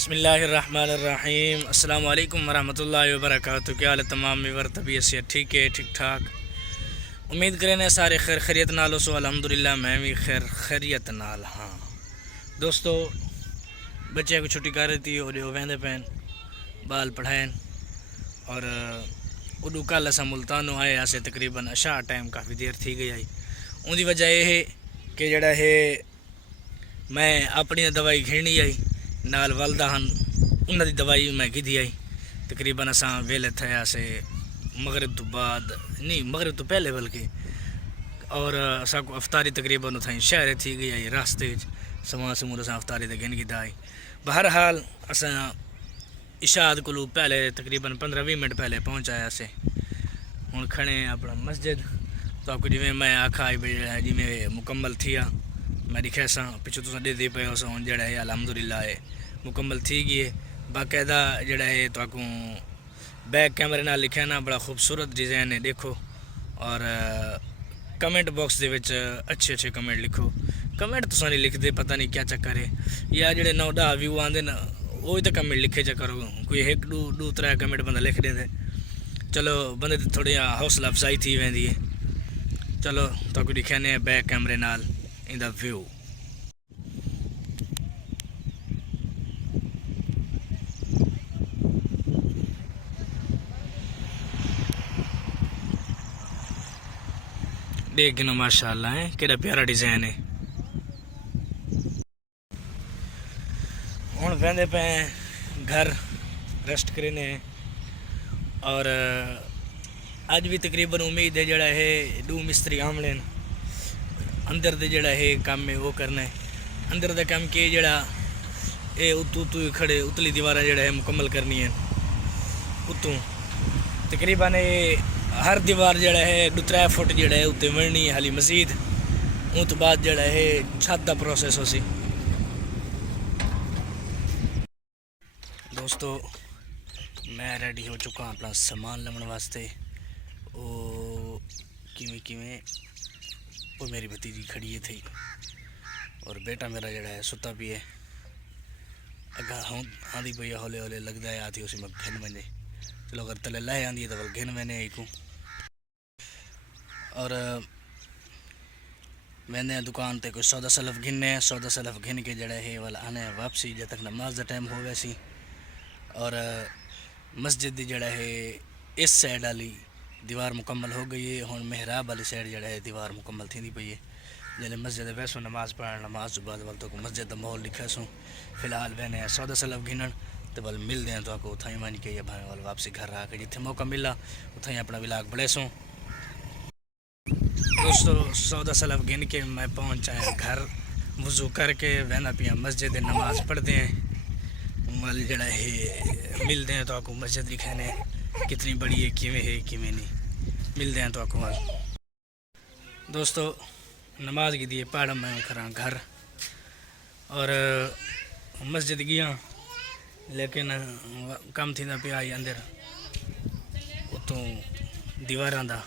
بسم اللہ الرحمن الرحیم۔ السلام علیکم ورحمۃ اللہ وبرکاتہ۔ کیا حال ہے تمام میور طبیعت سے ٹھیک ہے، ٹھیک ٹھاک؟ امید کریں سارے خیر خیریت نال سو الحمدللہ میں بھی خیر خیریت نال ہاں۔ دوستو بچے کو چھٹی کر رہی تھی اور وہدے پین بال پڑھائیں اور اڈو کل اساں ملتانوں آئے اسے تقریباً عشاء ٹائم کافی دیر تھی گئی آئی۔ ان کی وجہ یہ ہے کہ جڑا ہے میں اپنی دوائی گھڑنی آئی نال والدہ ہن انہاں دی دوائی میں گدھی آئی۔ تقریباً اساں ویلے تھیا سے مغرب تو بعد نہیں مغرب تو پہلے بلکہ اور اساں کو افطاری تقریباً اتھائیں شہر تھی گئی آئی راستے سمان سمور اساں افطاری تے گن گدا آئی۔ بہرحال اساں عشاء کو پہلے تقریباً 15-20 منٹ پہلے پہنچایا سے ہن کھڑے اپنا مسجد تو آپ کو جی میں آکھا جی میں مکمل تھیا میں دکھا سا پچھو تو دے پے ہو سا جڑا ہے الحمدللہ ہے مکمل تھی گئی ہے۔ باقاعدہ جڑا ہے تو آپ کو بیک کیمرے نال لکھا نا بڑا خوبصورت ڈیزائن ہے دیکھو اور کمنٹ باکس دے وچ اچھے کمنٹ لکھو۔ کمنٹ تو سانی لکھ دے پتہ نہیں کیا چکر ہے یا جڑے 9-10 ویو آندے نا وہی تو کمنٹ لکھے چکر کوئی ایک دو ترے کمنٹ بندہ لکھ دے چلو بندے تھوڑی حوصلہ افزائی تھی ویندی ہے۔ چلو تو کو دکھانے بیک کیمرے نال ان دا ویو۔ دیکھ گنا ماشاء اللہ ہے کیڑا پیارا ڈیزائن ہے۔ ہوں وہدے پہ گھر ریسٹ کرنے اور اج بھی تقریباً امید ہے جڑا ہے 2 مستری آمنے اندر دے جڑا ہے کام ہے وہ کرنا ہے۔ اندر دا کام کہ جڑا اے اتو کھڑے اتلی دیواریں جڑا ہے مکمل کرنی ہے اتوں تقریباً ہر دیوار جڑا ہے 2-3 فٹ جڑا ہے اتنے بننی ہے حالی مزید ان تو بعد جڑا ہے چھت دا پروسیس ہو سی۔ دوستو میں ریڈی ہو چکا ہوں اپنا سامان لمن واسطے۔ وہ وہ میری بھتیجی کھڑی تھی اور بیٹا میرا جڑا ہے ستا بھی ہے اگا ہوں آندھی پی ہولے ہولے لگتا ہے آتی اسی میں گھن ونے چلو اگر تلے لائے آندھی ہے تو گھن ونے ایک اور میں نے دکان تے کوئی سودا سلف گھننے سودا سلف گھن کے جڑا ہے والا آنے واپسی جب تک نماز دا ٹائم ہو ویسی اور مسجد دی جڑا ہے اس سائڈ والی دیوار مکمل ہو گئی ہے۔ ہن محراب والی سائڈ جڑا ہے دیوار مکمل تھی پئی ہے جلے مسجد ویسو نماز پڑھن نماز تو بعد وقت کو مسجد دا ماحول لکھا سوں فی الحال میں نے سودا سلف گھنن تو بل ملتے ہیں تو آپ کو اتھائی مان کے یا بھائی وال واپسی گھر آ کے جتنے موقع ملا اتھائی اپنا ولاگ بڑے سوں۔ دوستو سودا سلف گھن کے میں پہنچ آیا گھر وضو کر کے وہنا پیا مسجد نماز پڑھتے ہیں مل جڑا ہے ملتے ہیں تو آپ کو مسجد دکھانے کتنی بڑی ہے کیویں نہیں ملتے ہیں تو آپ کو دوستو نماز کی دیے پڑھ میں کھرا گھر اور مسجد گیا لیکن کم تھی نہ پیا آئی اندر اتوں دیواراں دا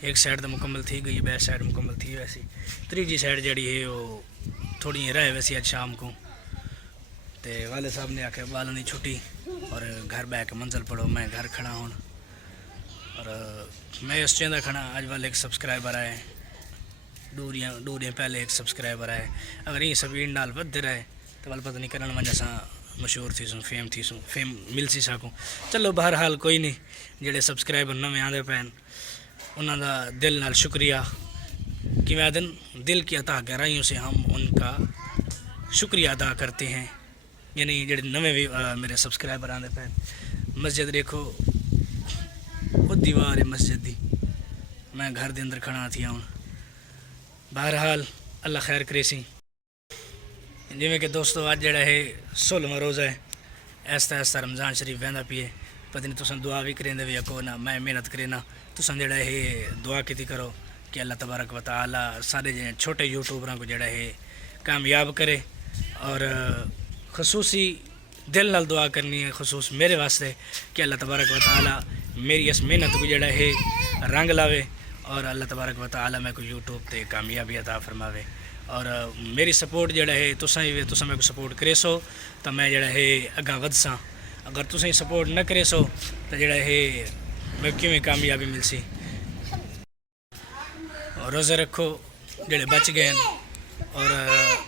ایک سائڈ تو مکمل تھی گئی بیک سائڈ مکمل تھی ویسی تیجی سائڈ جڑی ہے وہ تھوڑی رہے ویسی اج شام کو تے والد صاحب نے آکھا بالوں دی چھٹی اور گھر بہ کے منزل پڑھو میں گھر کھڑا ہوں اور میں اس چیندا کھڑا اج والے ایک سبسکرائبر آئے دوریاں پہلے ایک سبسکرائبر آئے اگر یہ سبھی نال ودھ رہے تو وال پتہ نہیں کرن وجہ سا مشہور تھی سوں فیم مل سی سکوں۔ چلو بہرحال کوئی نہیں جڑے سبسکرائبر نویں آندے پین انہاں دا دل نال شکریہ کہ میں دل کی عطا گہرائیوں سے ہم ان کا شکریہ ادا کرتے ہیں یعنی جڑے نویں بھی میرے سبسکرائبر آندے پین۔ مسجد دیکھو وہ دیوار ہے مسجد دی میں گھر دے اندر کھڑا تھی ہوں۔ بہرحال اللہ خیر کرے سی جویں کہ دوستو اج جڑا ہے 16واں روزہ ہے ایستا رمضان شریف ویندا پیے پتہ نہیں تساں دعا بھی کریں دے یا کو نہ میں محنت کرینا تساں جڑا ہے دعا کیتی کرو کہ اللہ تبارک و تعالی سارے چھوٹے یوٹیوبراں کو جڑا ہے کامیاب کرے اور خصوصی دل نال دعا کرنی ہے خصوص میرے واسطے کہ اللہ تبارک و تعالی میری اس محنت کو جڑا ہے رنگ لاوے اور اللہ تبارک و تعالی میں کو یوٹیوب تے کامیابی عطا فرماوے اور میری سپورٹ جڑا ہے تساں میرے کو سپورٹ کرے سو تو میں جڑا ہے اگاں ود ساں. اگر تساں سپورٹ نہ کرے سو تو جڑا ہے میں کیویں کامیابی مل سی. اور روزے رکھو جڑے بچ گئے ہیں اور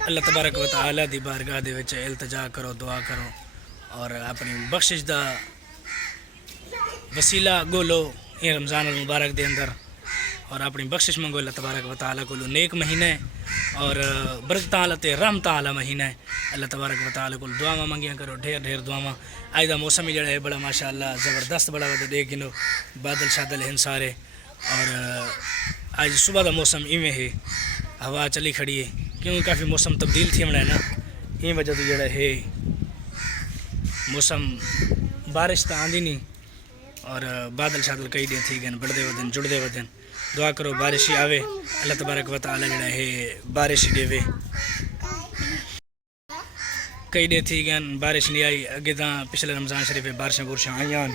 اللہ تبارک و تعالی دی بارگاہ دے وچ التجا کرو, دعا کرو اور اپنی بخشش دا وسیلہ گولو یہ رمضان المبارک دے اندر اور اپنی بخشش منگو اللہ تبارک و تعالی کو. نیک مہینہ ہے اور برکتاں والا تے رحمتاں والا مہینہ ہے. اللہ تبارک و تعالی کو دعاواں منگیاں کرو, ڈھیر دعاواں. اج دا موسم ہی جڑا ہے بڑا ماشاءاللہ زبردست بڑا ود دیکھ گنو بادل شادل ہیں سارے. اور آج صبح دا موسم ایویں ہے, ہوا چلی کھڑی ہے کیوں کافی موسم تبدیل تھی ہونا ہے نا. یہ وجہ تو جڑا ہے موسم بارش تو آندی نہیں اور بادل شادل کئی دن تھی گئے بڑھتے ودن جڑتے ودن. دعا کرو بارش ہی آوے, اللہ تبارک و تعالی جڑا ہے بارش ہی دے. کئی دن تھی گئے بارش نہیں آئی. اگے تو پچھلے رمضان شریف بارشیں آئیں,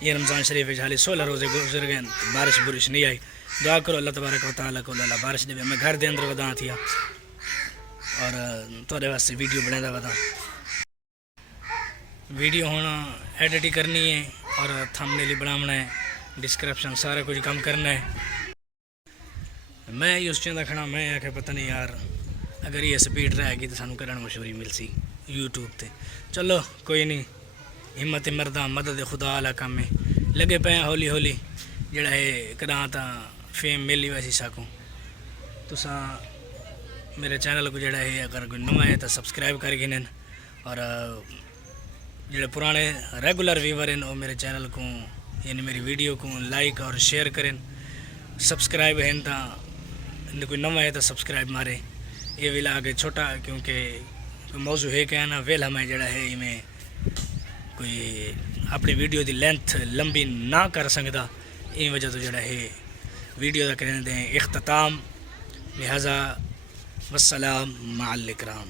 یہ رمضان شریف حالی 16 روزے گزر گئے بارش نہیں آئی. دعا کرو اللہ تبارک و تعالی کو اللہ بارش دے. میں گھر دے اندر ودا تھیا اور تھوڑے واسطے ویڈیو بنا ودا. ویڈیو ہونا ایڈٹ ہی کرنی ہے اور تھمبنیل بناونا ہے, ڈسکرپشن سارا کچھ کام کرنا ہے. میں اس چیز کھڑا میں آخیا پتہ نہیں یار اگر یہ سپیڈ رہے گی تو سانو کرن مشہوری مل سی یوٹیوب تے. چلو کوئی نہیں, ہمت مرداں مدد خدا والا کام ہے. لگے پے ہولی ہولی جڑا ہے کداں تا فیم ملی ویسی ساکوں. تساں میرے چینل کو جڑا ہے اگر کوئی نواں ہے تو سبسکرائب کر گئے اور جڑے پرانے ریگولر ویور ہیں وہ میرے چینل کو یعنی میری ویڈیو کو لائک اور شیئر کریں. سبسکرائب ہیں تو کوئی نواں ہے تو سبسکرائب مارے. یہ ویلا آگے چھوٹا کیونکہ کوئی موضوع ہے کہ نا ویلا میں جڑا ہے میں کوئی اپنی ویڈیو دی لینتھ لمبی نہ کر سکتا. یہ وجہ تو جڑا ہے ویڈیو دا کرنے دیں اختتام. لہذا والسلام مع الاکرام.